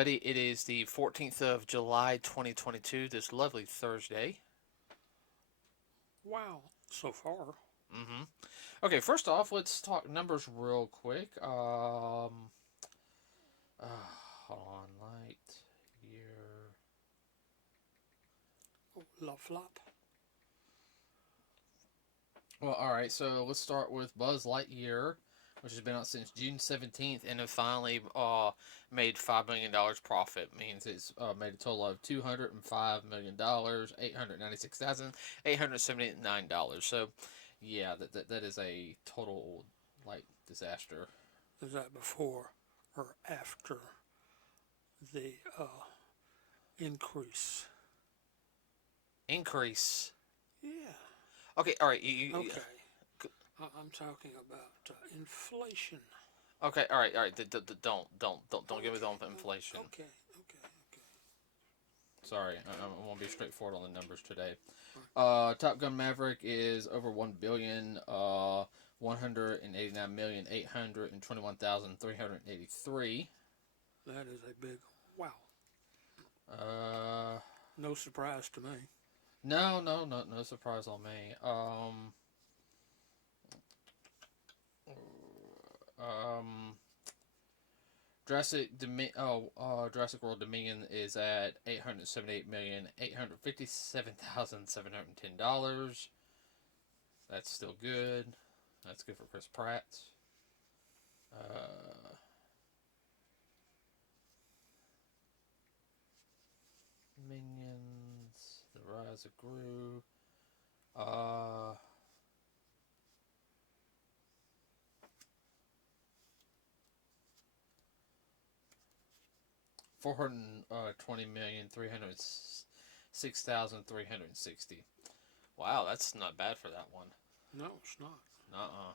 everybody. It is the 14th of July, 2022, this lovely Thursday. Wow, so far. hmm Okay, first off, let's talk numbers real quick. Hold on, light year. Oh, la flop. Well, all right, so let's start with Buzz Lightyear, which has been out since June 17th and have finally made $5 million profit. Means it's made a total of $205 million, $896,879. So, yeah, that is a total like disaster. Is that before or after the increase? Increase. Yeah. Okay, all right. Okay. I'm talking about inflation. Okay, all right, all right. Don't give me the inflation. Okay. Okay. Okay. Sorry, I want to be straightforward on the numbers today. Top Gun Maverick is over 1 billion. 189,821,383. That is a big wow. Uh, No surprise to me. no surprise on me. Um, Jurassic World Dominion is at $878,857,710. That's still good. That's good for Chris Pratt. Uh, Minions, The Rise of Gru. Uh, 420,306,360. Wow, that's not bad for that one. No, it's not. Uh-uh.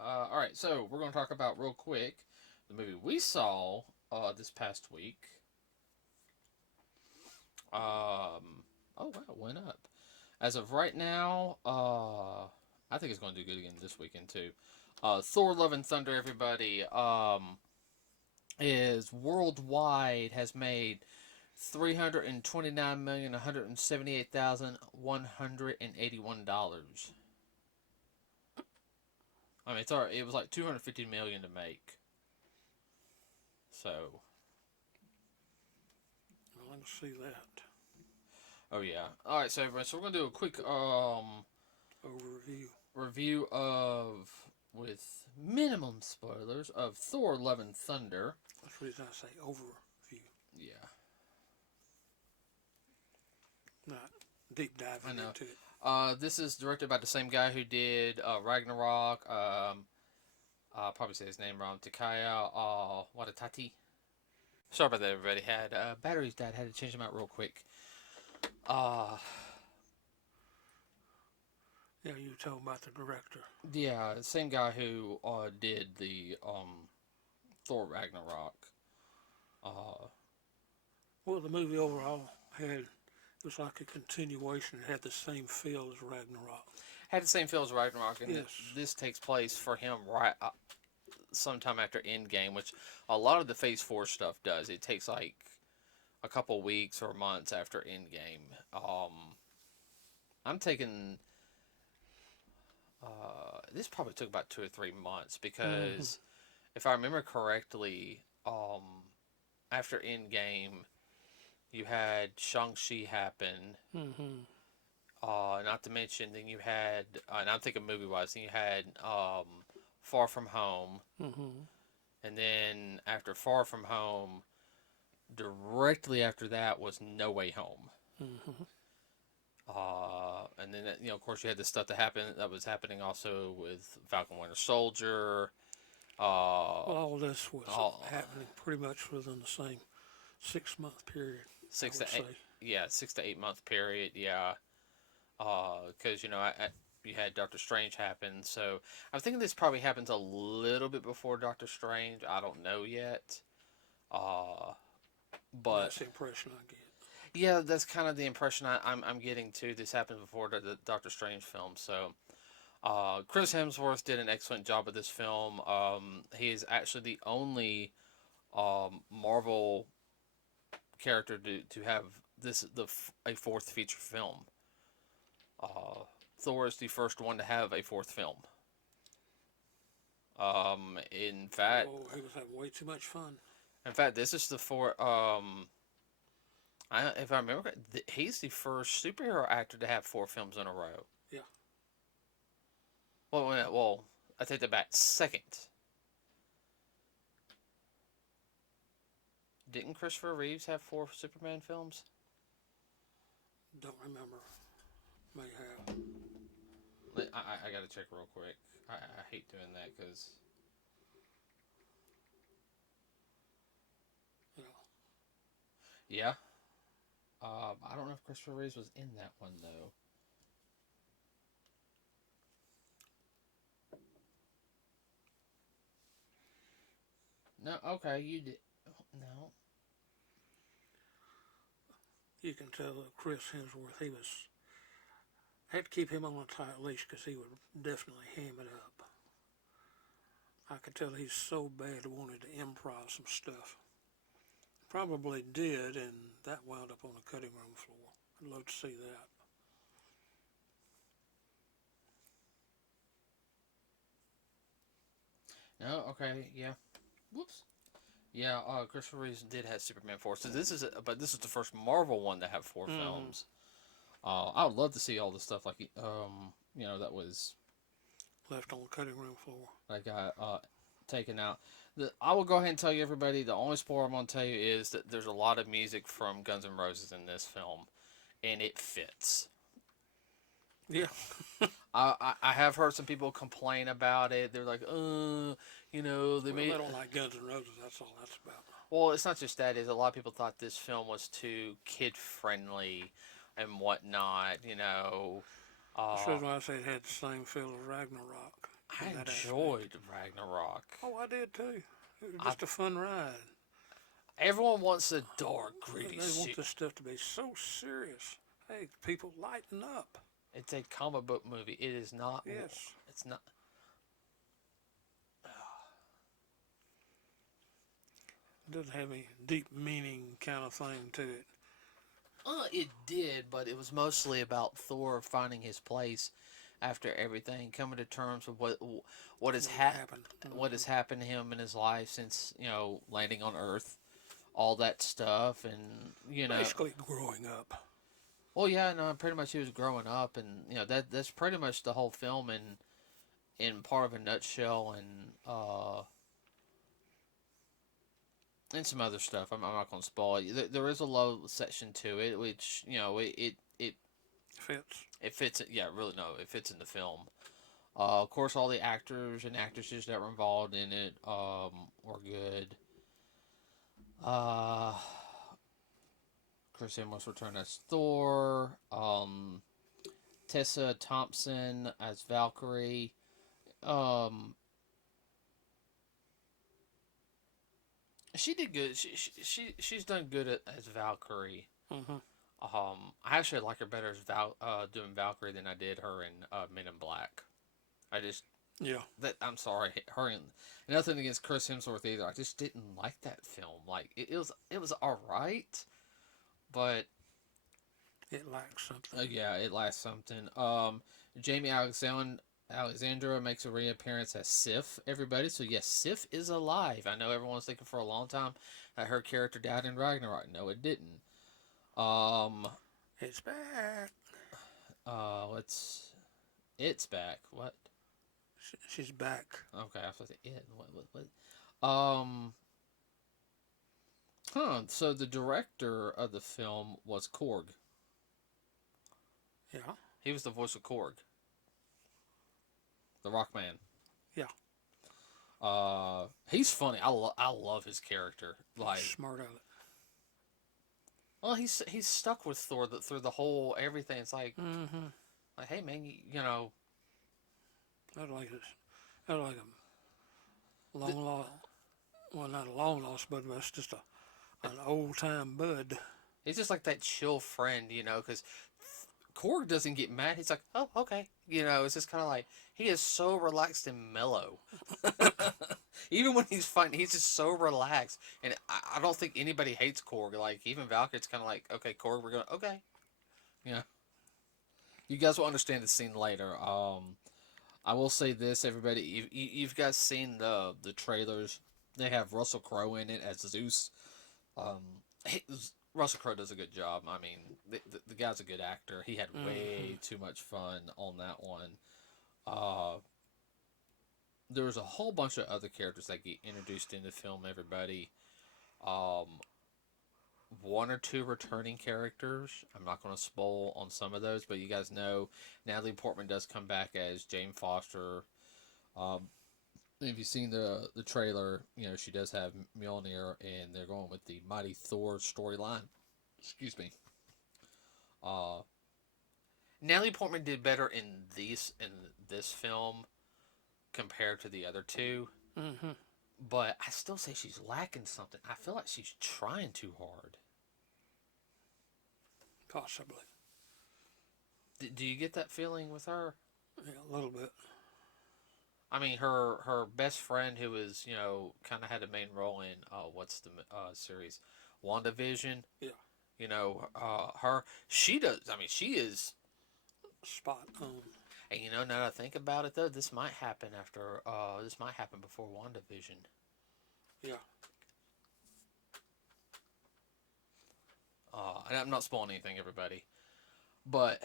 All right, so we're going to talk about real quick the movie we saw this past week. Oh wow, it went up. As of right now, I think it's going to do good again this weekend too. Thor: Love and Thunder, everybody, is worldwide has made $329,178,181. I mean, it was like 250 million to make. So, I can see that. oh yeah. All right, so everybody, so we're gonna do a quick Overview. review of with minimum spoilers of Thor: Love and Thunder. That's the reason I say overview. Yeah, Not deep I diving know. into it. This is directed by the same guy who did Ragnarok. I'll probably say his name wrong. Takaya Watatati. Sorry about that, everybody. Had batteries died. Had to change them out real quick. Uh, Yeah, you told about the director. yeah, same guy who did the Thor Ragnarok. Uh, Well, the movie overall it was like a continuation. It had the same feel as Ragnarok. had the same feel as Ragnarok, and Yes. this takes place for him right sometime after Endgame, which a lot of the Phase 4 stuff does. It takes like a couple weeks or months after Endgame. I'm taking. This probably took about 2 or 3 months Mm-hmm. because if I remember correctly, after Endgame, you had Shang-Chi happen. Mm-hmm. Not to mention, then you had, and I'm thinking movie wise, then you had Far From Home. Mm-hmm. And then after Far From Home, directly after that was No Way Home. Mm-hmm. And then, of course, you had the stuff that was happening also with Falcon Winter Soldier. Well, all this was All, happening pretty much within the same 6 month period, I six would to eight, say. yeah, 6 to 8 month period, yeah. Because you had Doctor Strange happen, so I'm thinking this probably happens a little bit before Doctor Strange. I don't know yet. Uh, but That's the impression I get. yeah, that's kind of the impression I'm getting too. This happened before the Doctor Strange film, so Chris Hemsworth did an excellent job of this film. He is actually the only Marvel character to have a fourth feature film. Thor is the first one to have a fourth film. In fact, Oh, he was having way too much fun. this is the fourth. If I remember, he's the first superhero actor to have four films in a row. Yeah. Well, I take that back. Second. Didn't Christopher Reeves have four Superman films? Don't remember. May have. I gotta check real quick. I hate doing that because. Yeah. Yeah. I don't know if Christopher Reeves was in that one though. No, okay, you did. No. You can tell that Chris Hemsworth, he was had to keep him on a tight leash because he would definitely ham it up. I could tell he's so bad wanted to improv some stuff. Probably did, and that wound up on the cutting room floor. I'd love to see that. No, okay, yeah. Whoops. Yeah, Christopher Reeves did have Superman 4. So but this is the first Marvel one to have four films. I would love to see all the stuff like, that was Left on the cutting room floor. that got taken out. I will go ahead and tell you, everybody, the only spoiler I'm going to tell you is that there's a lot of music from Guns N' Roses in this film, and it fits. Yeah. I have heard some people complain about it. They're like, they made. I don't like Guns N' Roses. That's all that's about. Well, it's not just that. Is a lot of people thought this film was too kid friendly and whatnot. That's the reason why I say it had the same feel as Ragnarok. I enjoyed Ragnarok. Oh, I did too. It was just a fun ride. Everyone wants a dark, gritty. They want this stuff to be so serious. Hey, people, lighten up. It's a comic book movie. It is not. Yes. It's not. It doesn't have any deep meaning kind of thing to it. It did, but it was mostly about Thor finding his place after everything, coming to terms with what has happened, what has happened to him in his life since landing on Earth, all that stuff, and basically growing up. Well, yeah, no, pretty much he was growing up, and that's pretty much the whole film in part of a nutshell, and some other stuff. I'm not going to spoil it. There is a low section to it, which it fits. It fits. Yeah, really, no, it fits in the film. Of course, all the actors and actresses that were involved in it were good. Chris Hemsworth returned as Thor. Tessa Thompson as Valkyrie. She did good. She's done good as Valkyrie. Mm-hmm. I actually like her better as doing Valkyrie than I did her in Men in Black. I'm sorry, her and nothing against Chris Hemsworth either. I just didn't like that film. Like it was all right, but it lacks something. Yeah, it lacks something. Jamie Alexandra makes a reappearance as Sif, everybody. So yes, Sif is alive. I know everyone's thinking for a long time that her character died in Ragnarok. No, it didn't. It's back. It's back. What? She's back. Okay, I was supposed to it. What? So the director of the film was Korg. Yeah. He was the voice of Korg. The Rock Man. Yeah. He's funny. I love his character. Like smart of it. Well, he's stuck with Thor through the whole everything. It's like, like, hey man, I'd like him long lost. Well, not a long lost bud, but it's just an old time bud. He's just like that chill friend, because Korg doesn't get mad. He's like, oh, okay. It's just kind of like, he is so relaxed and mellow. Even when he's fighting, he's just so relaxed, and I don't think anybody hates Korg. Like even Valkyrie's kind of like, okay, Korg, we're gonna okay, yeah. You guys will understand the scene later. I will say this, everybody, you've guys seen the trailers. They have Russell Crowe in it as Zeus. Um, he, Russell Crowe does a good job. I mean, the guy's a good actor. He had Mm-hmm. way too much fun on that one. Uh, there was a whole bunch of other characters that get introduced in the film. Everybody, um, one or two returning characters. I'm not going to spoil on some of those, but you guys know Natalie Portman does come back as Jane Foster. Um, if you've seen the trailer, you know she does have Mjolnir, and they're going with the Mighty Thor storyline. Excuse me. Uh, Natalie Portman did better in this film compared to the other two, Mm-hmm. but I still say she's lacking something. I feel like she's trying too hard. Possibly. Do you get that feeling with her? Yeah, a little bit. I mean, her best friend, who was kind of had a main role in what's the series, WandaVision. Yeah. Her she does. I mean, she is. Spot on. And now that I think about it, though, this might happen after. This might happen before WandaVision. Yeah. And I'm not spoiling anything, everybody. But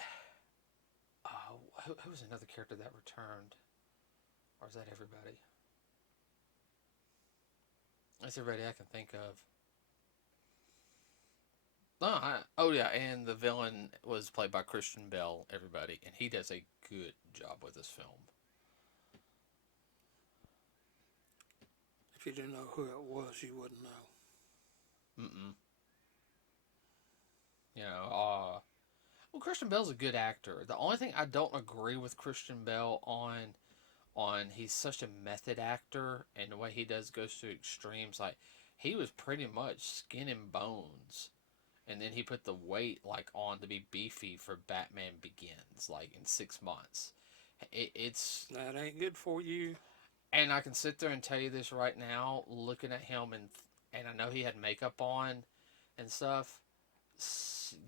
who was another character that returned, or is that everybody? That's everybody I can think of. Oh yeah, and the villain was played by Christian Bell. Everybody, and he does a good job with this film. If you didn't know who it was, you wouldn't know. Mm-mm. Well, Christian Bell's a good actor. The only thing I don't agree with Christian Bell on he's such a method actor, and the way he does goes to extremes. Like he was pretty much skin and bones, and then he put the weight like on to be beefy for Batman Begins, like in 6 months. It's That ain't good for you. and I can sit there and tell you this right now, looking at him and I know he had makeup on and stuff.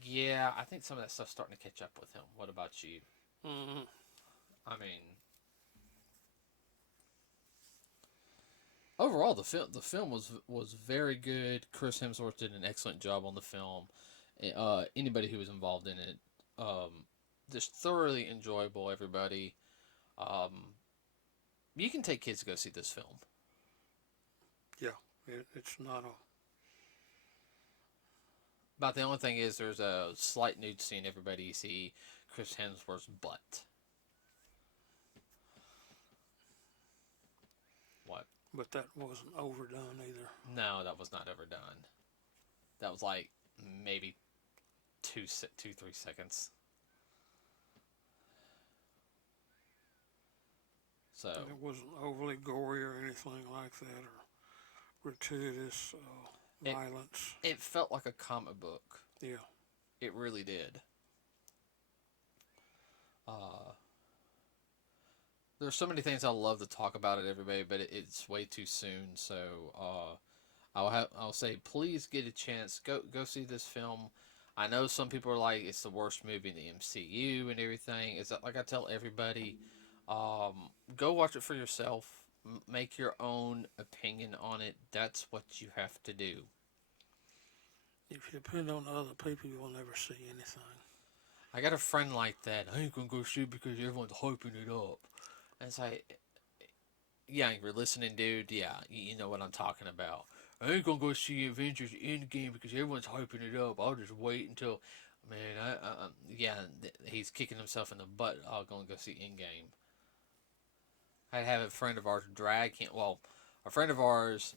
Yeah, I think some of that stuff's starting to catch up with him. What about you? Mm-hmm. I mean, overall, the film was very good. Chris Hemsworth did an excellent job on the film. Anybody who was involved in it, just thoroughly enjoyable. Everybody, um, you can take kids to go see this film. Yeah. It's not a. About the only thing is there's a slight nude scene. Everybody see Chris Hemsworth's butt. What? But that wasn't overdone either. No, that was not ever done. That was like maybe 3 seconds. So And it wasn't overly gory or anything like that, or gratuitous it violence. it felt like a comic book. Yeah. It really did. Uh, there's so many things I love to talk about it, everybody, but it's way too soon. So I'll say please get a chance. Go see this film. I know some people are like it's the worst movie in the MCU and everything. Is that like I tell everybody, go watch it for yourself. Make your own opinion on it. That's what you have to do. If you depend on other people, you will never see anything. I got a friend like that. I ain't gonna go see it because everyone's hyping it up. And it's like, yeah, you're listening, dude. Yeah, you know what I'm talking about. I ain't gonna go see Avengers Endgame because everyone's hyping it up. I'll just wait until, man, yeah, he's kicking himself in the butt. I'll go see Endgame. I have a friend of ours drag him. Well, a friend of ours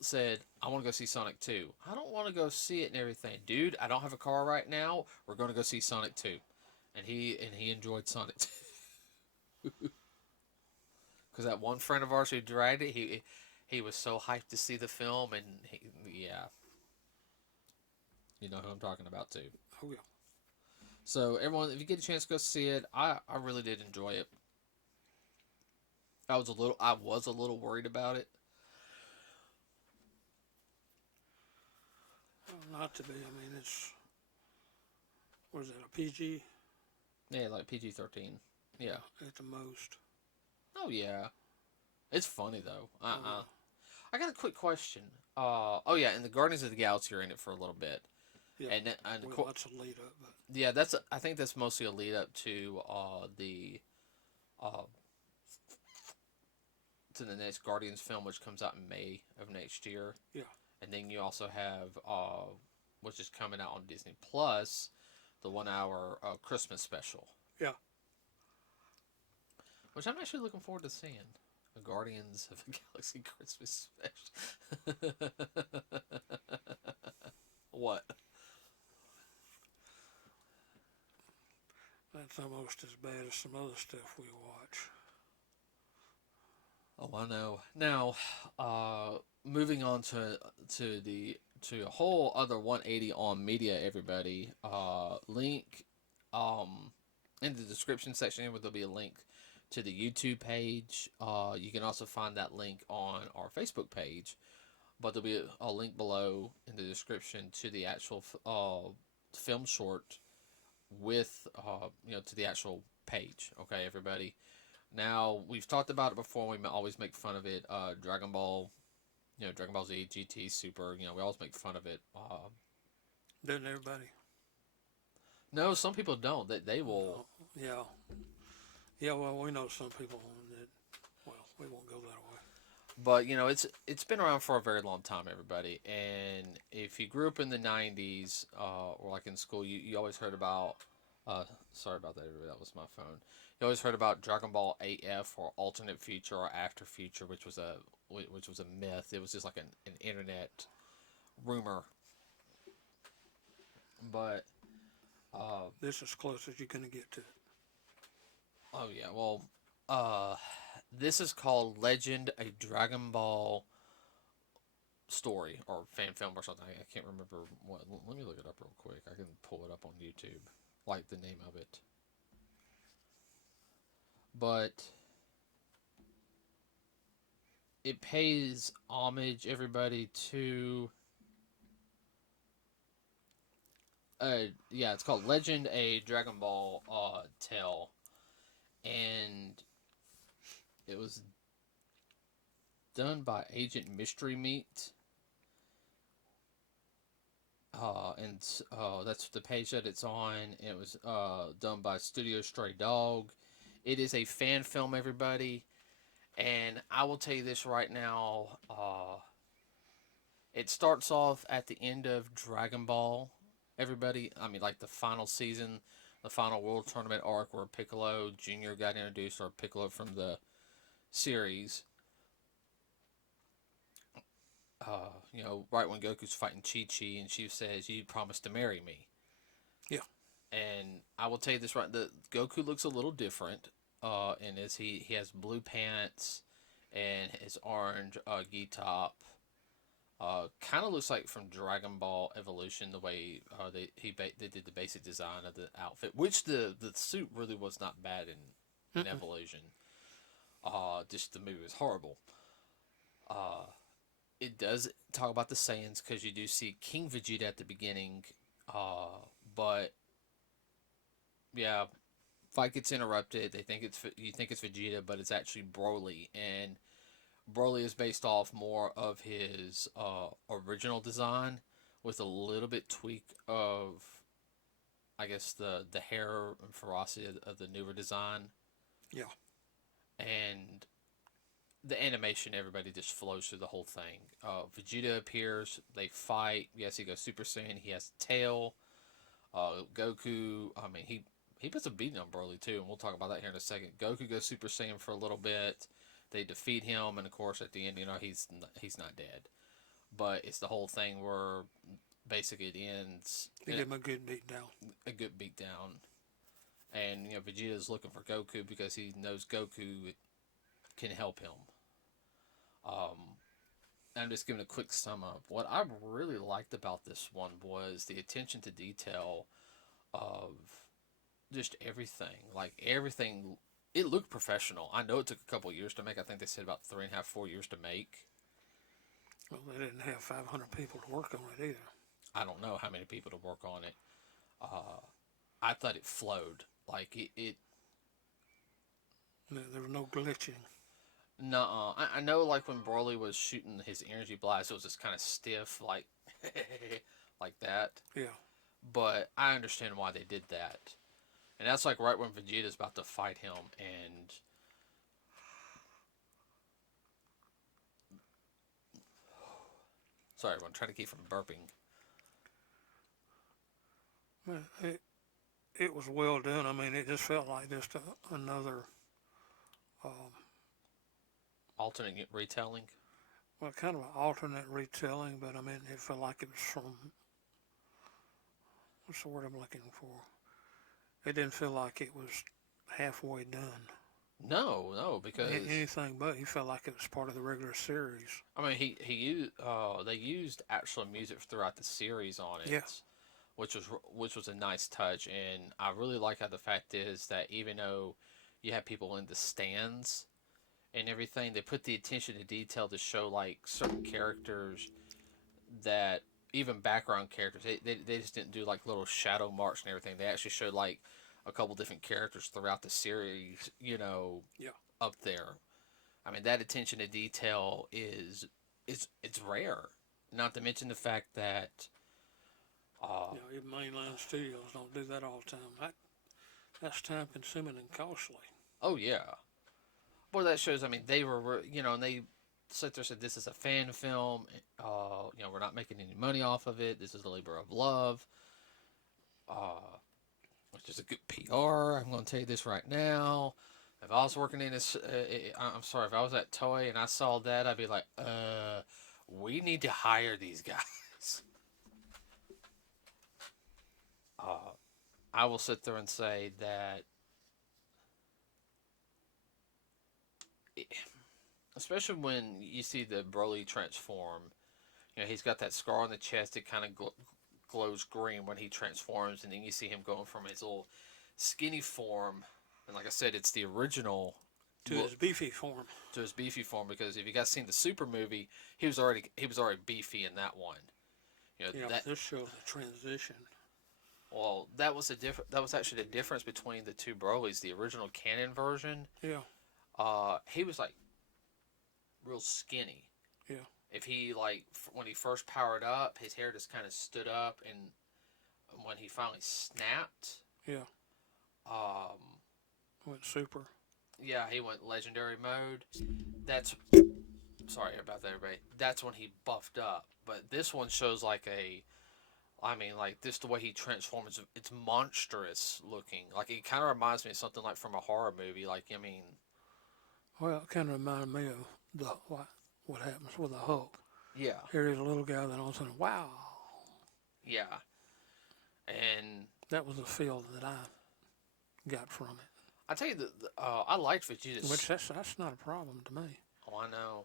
said, I want to go see Sonic 2. I don't want to go see it and everything. Dude, I don't have a car right now. We're going to go see Sonic 2. And he enjoyed Sonic 2. Because that one friend of ours who dragged it, he was so hyped to see the film, and yeah. You know who I'm talking about, too. Oh, yeah. So, everyone, if you get a chance to go see it, I really did enjoy it. I was a little worried about it. Not to be. I mean, it's what is it? A PG? Yeah, like PG-13. Yeah. At the most. Oh yeah. It's funny though. Oh I got a quick question. Oh yeah, and the Guardians of the Galaxy are in it for a little bit, yeah. and Well, that's a lead up, but yeah, I think that's mostly a lead up uh to the next Guardians film, which comes out in May of next year, yeah, and then you also have which is coming out on Disney Plus, the 1 hour Christmas special, yeah. which I'm actually looking forward to seeing. A Guardians of the Galaxy Christmas special. What? That's almost as bad as some other stuff we watch. Oh, I know. Now, moving on to a whole other 180 on media, everybody. Link, um, in the description section where there'll be a link to the YouTube page. You can also find that link on our Facebook page, but there'll be a link below in the description to the actual film short with to the actual page. Okay, everybody. Now we've talked about it before. We always make fun of it. Dragon Ball, Dragon Ball Z, GT, Super. We always make fun of it. Doesn't everybody? No, some people don't. They will. No. Yeah, yeah. Well, we know some people that. Well, we won't go that way. But it's been around for a very long time, everybody. And if you grew up in the '90s, or like in school, you always heard about. Sorry about that, everybody. That was my phone. You always heard about Dragon Ball AF or Alternate Future or After Future, which was a myth. It was just like an internet rumor. But This is as close as you're gonna get to it. oh yeah, well, uh, this is called Legend, a Dragon Ball story or fan film or something. I can't remember what. Let me look it up real quick. I can pull it up on YouTube, like the name of it. But it pays homage, everybody, to yeah, it's called Legend, a Dragon Ball tale, and it was done by Agent Mystery Meat. And that's the page that it's on. It was done by Studio Stray Dog. It is a fan film, everybody, and I will tell you this right now. It starts off at the end of Dragon Ball. Everybody, I mean, like the final season, the final World Tournament arc where Piccolo Jr. got introduced, or Piccolo from the series. Right when Goku's fighting Chi Chi, and she says, "You promised to marry me." Yeah, And I will tell you this right: the Goku looks a little different. In this, he has blue pants and his orange gi top. Kind of looks like from Dragon Ball Evolution, the way they did the basic design of the outfit, which the suit really was not bad in Mm-mm. Evolution. Just the movie was horrible. Uh, it does talk about the Saiyans because you do see King Vegeta at the beginning, but yeah, fight gets interrupted. You think it's Vegeta, but it's actually Broly, and Broly is based off more of his original design with a little bit tweak of, I guess, the hair and ferocity of the newer design. yeah. And the animation, everybody just flows through the whole thing. Vegeta appears, they fight. Yes, he goes Super Saiyan. He has tail. Goku, I mean, he puts a beating on Broly too, and we'll talk about that here in a second. Goku goes Super Saiyan for a little bit. They defeat him, and of course, at the end, he's not dead. But it's the whole thing where basically it ends. They give him a good beat down. A good beat down, and Vegeta's looking for Goku because he knows Goku can help him. Um, I'm just giving a quick sum up. What I really liked about this one was the attention to detail of just everything. Like everything it looked professional. I know it took a couple years to make. I think they said about 3.5, 4 years to make. Well, they didn't have 500 people to work on it either. I don't know how many people to work on it. Uh, I thought it flowed. Like it There was no glitching. nuh I know like when Broly was shooting his energy blast, it was just kind of stiff, like like that. Yeah. But I understand why they did that. And that's like right when Vegeta's about to fight him, and sorry, everyone, trying to keep from burping. It, it was well done. I mean, it just felt like just another, um, Alternate retelling. well, kind of an alternate retelling, but I mean, it felt like it was from, what's the word I'm looking for? It didn't feel like it was halfway done. No, no, because Anything but. He felt like it was part of the regular series. I mean he used they used actual music throughout the series on it, Yeah. which was a nice touch, and I really like how the fact is that even though you have people in the stands and everything, they put the attention to detail to show like certain characters that even background characters they just didn't do like little shadow marks and everything. They actually showed like a couple different characters throughout the series, Yeah. up there. I mean, that attention to detail it's rare. Not to mention the fact that uh, Even mainline studios don't do that all the time. That's time consuming and costly. oh yeah, well that shows. I mean, they were and they sit there and said this is a fan film. We're not making any money off of it. This is a labor of love. Uh, which is a good PR. I'm going to tell you this right now. If I was working in this, I'm sorry, if I was at Toei and I saw that, I'd be like, we need to hire these guys. Uh, I will sit there and say that, especially when you see the Broly transform, he's got that scar on the chest. It kind of glows green when he transforms, and then you see him going from his little skinny form, and like I said, it's the original To look his beefy form. to his beefy form. Because if you guys seen the Super movie, he was already beefy in that one. Yeah, That this shows a transition. well, that was actually the difference between the two Brolys. The original canon version, Yeah. he was like real skinny. Yeah. If he like when he first powered up, his hair just kind of stood up, and when he finally snapped, Yeah. um, Went super. yeah, he went legendary mode. That's sorry about that, everybody. That's when he buffed up. But this one shows like I mean, like this the way he transforms. It's monstrous looking. Like it kind of reminds me of something like from a horror movie. Like I mean, Well, it kind of reminded me of what happens with the Hulk. yeah, Here is a little guy that all of a sudden, wow. yeah, and That was the feel that I got from it. I tell you, I liked Which Vegeta's. that's not a problem to me. Oh, I know.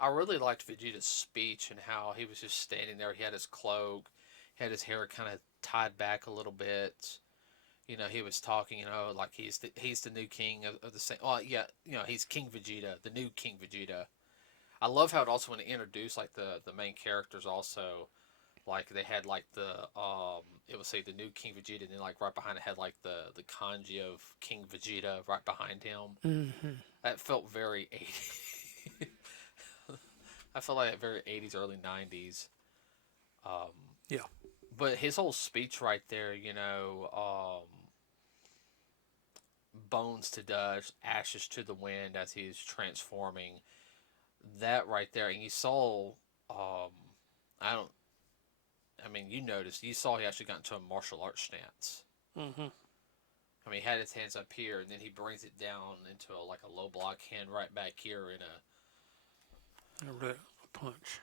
I really liked Vegeta's speech and how he was just standing there. He had his cloak, he had his hair kind of tied back a little bit. He was talking. Like he's the new king of the same. Well, yeah, he's King Vegeta, the new King Vegeta. I love how it also when it introduced like the main characters also, like they had like it would say the new King Vegeta, and then like right behind it had like the kanji of King Vegeta right behind him. Mm-hmm. That felt very 80s. I felt like very 80s, early 90s. Um, Yeah. but his whole speech right there, bones to dust, ashes to the wind as he's transforming. That right there, and you saw, I don't, I mean, you saw he actually got into a martial arts stance. Mm-hmm. I mean, he had his hands up here, and then he brings it down into like a low block hand right back here in a. A punch,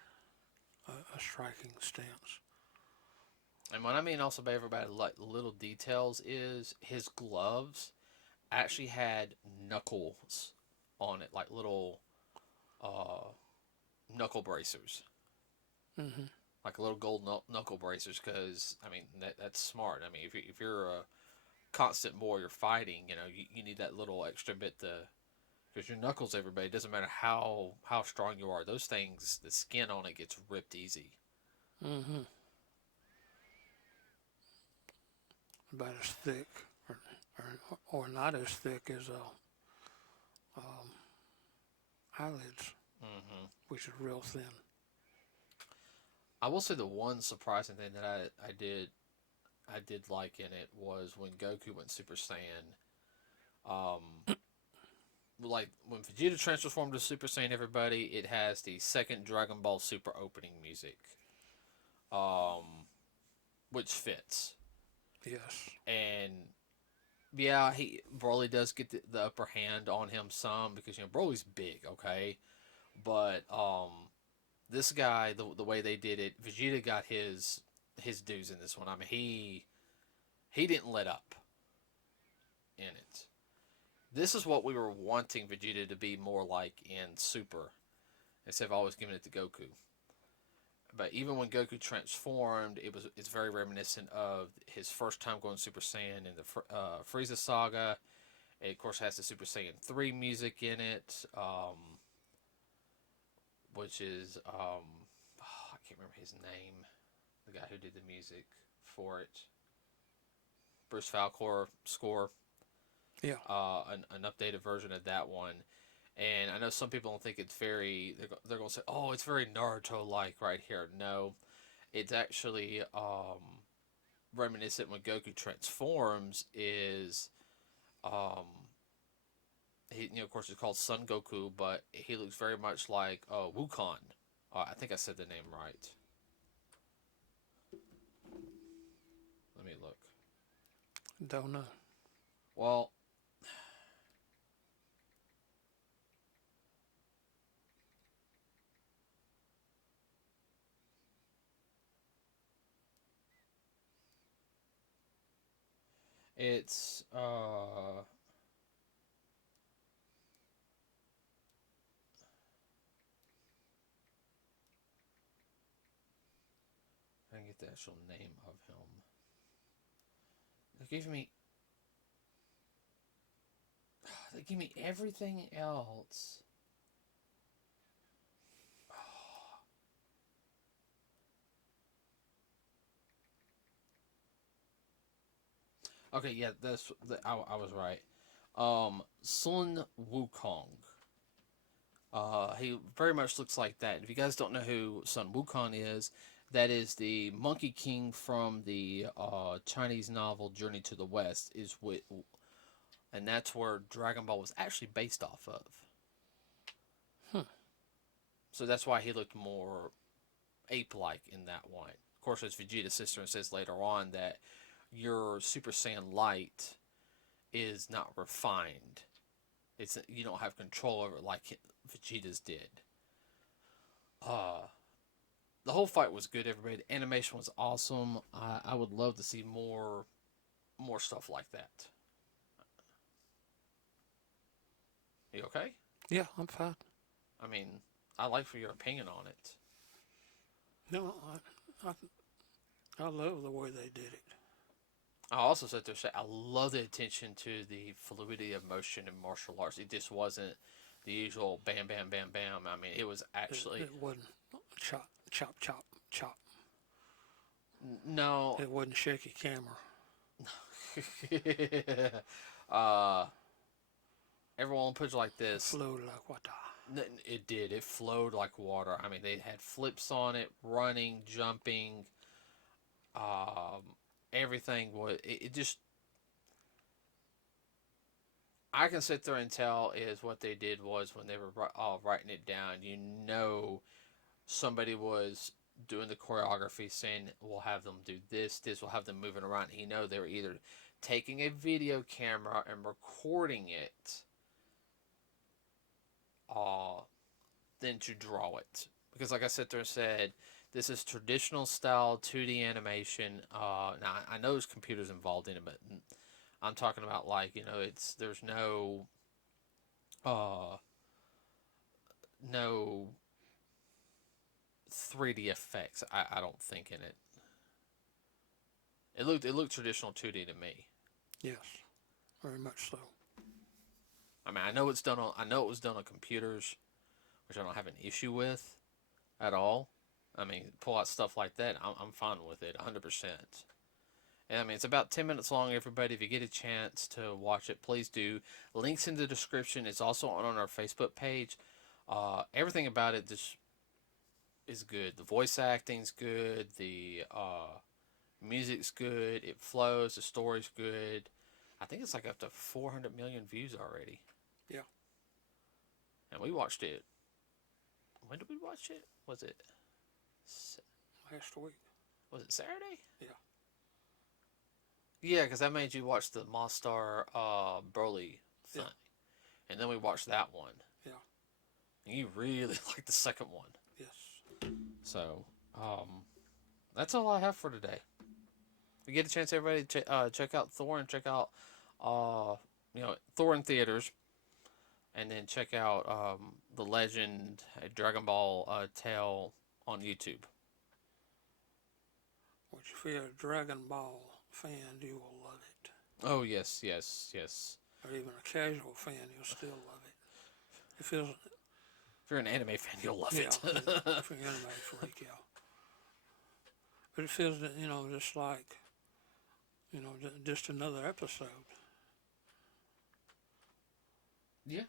a striking stance. And what I mean also by everybody like little details is his gloves actually had knuckles on it, like little uh, knuckle bracers, Mm-hmm. like little gold knuckle bracers. Because I mean that's smart. I mean if you're constant warrior fighting, you need that little extra bit to, because your knuckles, everybody, it doesn't matter how strong you are. Those things, the skin on it gets ripped easy. Mm-hmm. About as thick, or not as thick as um, eyelids, Hmm. which is real thin. I will say the one surprising thing that I did like in it was when Goku went Super Saiyan. Like when Vegeta transformed to Super Saiyan, everybody, it has the second Dragon Ball Super opening music, um, which fits. Yes. And yeah, Broly does get the upper hand on him some because Broly's big, okay, but this guy, the way they did it, Vegeta got his dues in this one. I mean, he didn't let up in it. This is what we were wanting Vegeta to be more like in Super, instead of always giving it to Goku. But even when Goku transformed, it's very reminiscent of his first time going Super Saiyan in the Frieza saga. It of course has the Super Saiyan 3 music in it, which is I can't remember his name, the guy who did the music for it. Bruce Falcor score, Yeah. an updated version of that one. And I know some people don't think it's very. They're going to say, "Oh, it's very Naruto-like right here." No, it's actually reminiscent when Goku transforms. Is he? Of course, it's called Son Goku, but he looks very much like Wukong. I think I said the name right. Let me look. Don't know. Well, it's I can get the actual name of him. They gave me they gave me everything else. Okay, yeah, I was right. Sun Wukong. He very much looks like that. If you guys don't know who Sun Wukong is, that is the Monkey King from the Chinese novel Journey to the West. And that's where Dragon Ball was actually based off of. Hmm. So that's why he looked more ape-like in that one. Of course, it's Vegeta's sister and says later on that your Super Saiyan Light is not refined. It's you don't have control over it like Vegeta's did. Uh, the whole fight was good. Everybody, the animation was awesome. I would love to see more stuff like that. You okay? Yeah, I'm fine. I mean, I like for your opinion on it. No, I love the way they did it. I also said to say I love the attention to the fluidity of motion in martial arts. It just wasn't the usual bam, bam, bam, bam. I mean, it was actually It wasn't chop, chop, chop, chop. no. It wasn't shaky camera. uh, everyone puts it like It this. flowed like water. It did. It flowed like water. I mean, they had flips on it, running, jumping. Um, everything was. It just. I can sit there and tell is what they did was when they were writing it down. Somebody was doing the choreography, saying we'll have them do this, we'll have them moving around. They were either taking a video camera and recording it, uh, than to draw it. Because like I sit there and said, this is traditional style 2D animation. Now I know there's computers involved in it, but I'm talking about like there's uh no 3D effects. I don't think in it. It looked traditional 2D to me. Yes, very much so. I mean, I know it's done on. I know it was done on computers, which I don't have an issue with at all. I mean, pull out stuff like that. I'm fine with it, 100%. And I mean, it's about 10 minutes long, everybody. If you get a chance to watch it, please do. Links in the description. It's also on our Facebook page. Everything about it just is good. The voice acting's good. The music's good. It flows. The story's good. I think it's like up to 400 million views already. Yeah. And we watched it. When did we watch it? Last week. Was it Saturday? Yeah. Yeah, because I made you watch the Monster Broly thing. Yeah. And then we watched that one. Yeah. And you really liked the second one. Yes. So, that's all I have for today. If you get a chance, everybody, check out Thor and check out, Thor in theaters. And then check out the Legend Dragon Ball tale on YouTube. Which, if you're a Dragon Ball fan, you will love it. Oh, yes, yes, yes. Or even a casual fan, you'll still love it. It feels... If you're an anime fan, you'll love it. If you're an anime freak, yeah. But it feels, just like, just another episode. Yeah.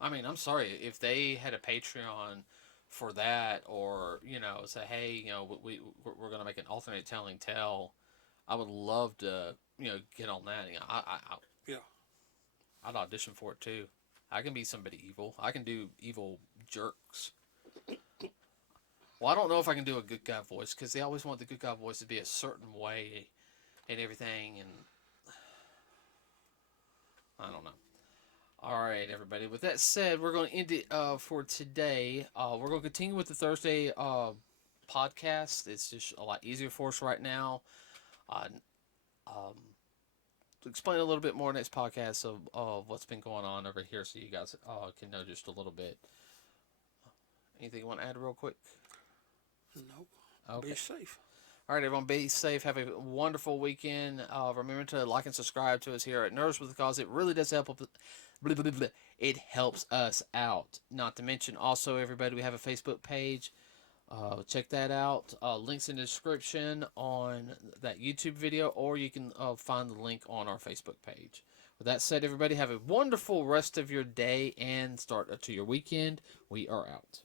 I mean, I'm sorry if they had a Patreon for that, or say, hey, we're gonna make an alternate telling tale. I would love to, get on that. Yeah. I'd audition for it too. I can be somebody evil. I can do evil jerks. Well, I don't know if I can do a good guy voice because they always want the good guy voice to be a certain way and everything, and I don't know. All right, everybody. With that said, we're going to end it for today. We're going to continue with the Thursday podcast. It's just a lot easier for us right now. To explain a little bit more next podcast of what's been going on over here, so you guys can know just a little bit. Anything you want to add real quick? Nope. Okay. Be safe. All right, everyone, be safe. Have a wonderful weekend. Remember to like and subscribe to us here at Nerds with a Cause. It really does help. It helps us out. Not to mention, also, everybody, we have a Facebook page. Check that out. Links in the description on that YouTube video, or you can find the link on our Facebook page. With that said, everybody, have a wonderful rest of your day and start to your weekend. We are out.